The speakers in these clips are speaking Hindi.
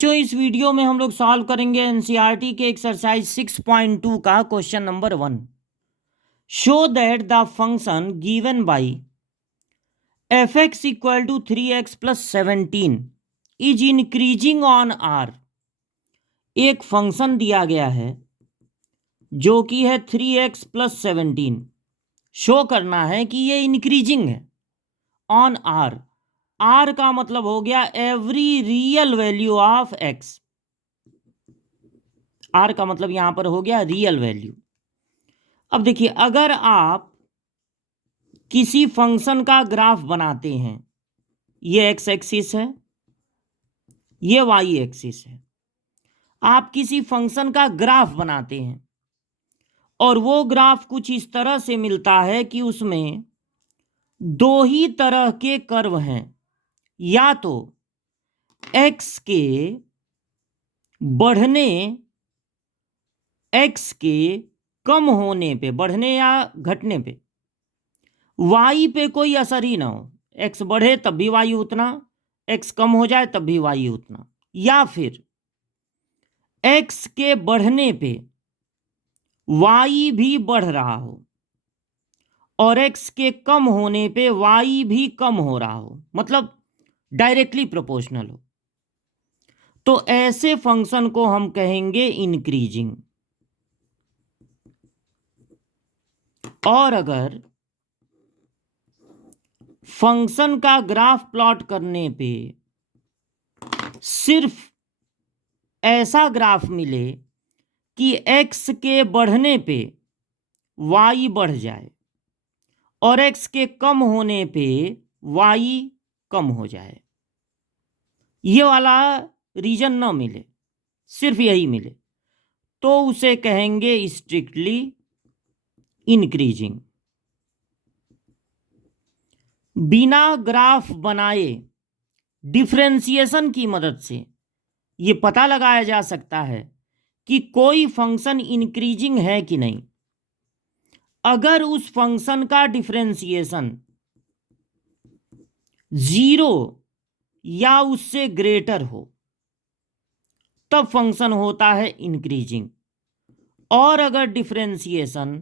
जो इस वीडियो में हम लोग सॉल्व करेंगे एनसीईआरटी के एक्सरसाइज 6.2 का question number 1। Show that the function given by f(x) equal to 3x plus 17 is increasing on r। एक फंक्शन दिया गया है जो कि है 3x प्लस 17। शो करना है कि ये इंक्रीजिंग है ऑन r। r का मतलब हो गया every real value of x। r का मतलब यहां पर हो गया रियल वैल्यू। अब देखिए, अगर आप किसी फंक्शन का ग्राफ बनाते हैं, ये x एक्सिस है, ये y एक्सिस है, आप किसी फंक्शन का ग्राफ बनाते हैं और वो ग्राफ कुछ इस तरह से मिलता है कि उसमें दो ही तरह के कर्व हैं। या तो x के बढ़ने, x के कम होने पे, बढ़ने या घटने पे y पे कोई असर ही ना हो। x बढ़े तब भी y उतना, x कम हो जाए तब भी y उतना। या फिर x के बढ़ने पे y भी बढ़ रहा हो और x के कम होने पे y भी कम हो रहा हो, मतलब डायरेक्टली प्रोपोर्शनल हो, तो ऐसे फंक्शन को हम कहेंगे इंक्रीजिंग। और अगर फंक्शन का ग्राफ प्लॉट करने पे सिर्फ ऐसा ग्राफ मिले कि x के बढ़ने पे y बढ़ जाए और x के कम होने पे y कम हो जाए, ये वाला रीजन ना मिले, सिर्फ यही मिले, तो उसे कहेंगे स्ट्रिक्टली इंक्रीजिंग। बिना ग्राफ बनाए डिफरेंशिएशन की मदद से ये पता लगाया जा सकता है कि कोई फंक्शन इंक्रीजिंग है कि नहीं। अगर उस फंक्शन का डिफरेंशिएशन 0 या उससे ग्रेटर हो तब फंक्शन होता है इंक्रीजिंग। और अगर डिफरेंशिएशन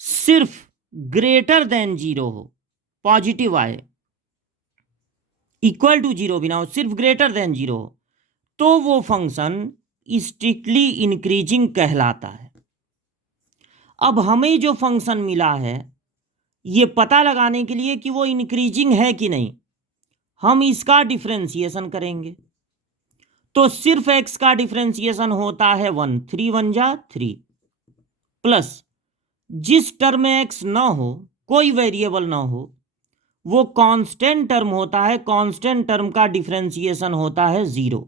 सिर्फ ग्रेटर देन 0 हो, पॉजिटिव आए, इक्वल टू 0 भी ना हो, सिर्फ ग्रेटर देन 0 हो, तो वो फंक्शन स्ट्रिक्टली इंक्रीजिंग कहलाता है। अब हमें जो फंक्शन मिला है, ये पता लगाने के लिए कि वो इंक्रीजिंग है कि नहीं, हम इसका डिफरेंशिएशन करेंगे। तो सिर्फ x का डिफरेंशिएशन होता है 1, 3 1 जा 3, प्लस जिस टर्म में x ना हो, कोई वेरिएबल ना हो, वो कांस्टेंट टर्म होता है। कांस्टेंट टर्म का डिफरेंशिएशन होता है 0।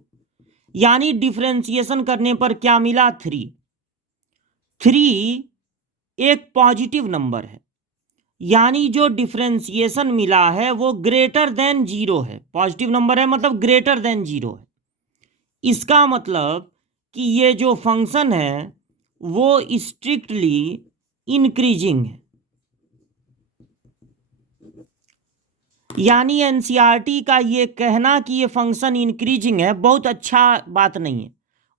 यानी डिफरेंशिएशन करने पर क्या मिला? 3। 3 एक पॉजिटिव नंबर है, यानी जो डिफरेंशिएशन मिला है वो ग्रेटर देन 0 है। पॉजिटिव नंबर है मतलब ग्रेटर देन 0 है। इसका मतलब कि ये जो फंक्शन है वो स्ट्रिक्टली इंक्रीजिंग है। यानी एनसीईआरटी का ये कहना कि ये फंक्शन इंक्रीजिंग है बहुत अच्छा बात नहीं है।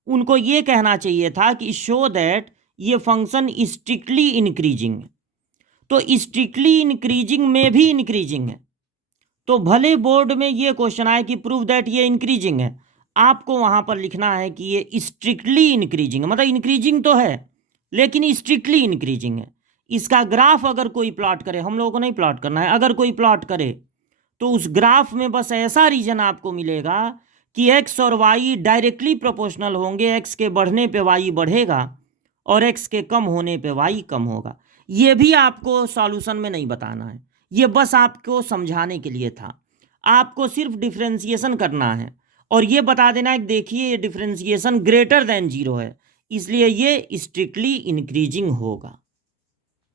उनको ये कहना चाहिए था कि शो दैट ये फंक्शन स्ट्रिक्टली इंक्रीजिंग है। तो स्ट्रिक्टली इंक्रीजिंग में भी इंक्रीजिंग है, तो भले बोर्ड में ये क्वेश्चन आए कि प्रूव दैट ये इंक्रीजिंग है, आपको वहां पर लिखना है कि ये स्ट्रिक्टली इंक्रीजिंग है। मतलब इंक्रीजिंग तो है लेकिन स्ट्रिक्टली इंक्रीजिंग है। इसका ग्राफ अगर कोई प्लॉट करे, हम लोगों को नहीं प्लॉट करना है, अगर कोई प्लॉट करे तो उस ग्राफ में बस ऐसा रीजन आपको मिलेगा कि x और y डायरेक्टली प्रोपोर्शनल होंगे, x के बढ़ने पे y बढ़ेगा और x के कम होने पे y कम होगा। ये भी आपको सॉल्यूशन में नहीं बताना है, ये बस आपको समझाने के लिए था। आपको सिर्फ डिफरेंशिएशन करना है और ये बता देना है कि देखिए ये डिफरेंशिएशन ग्रेटर देन 0 है, इसलिए ये स्ट्रिक्टली इंक्रीजिंग होगा।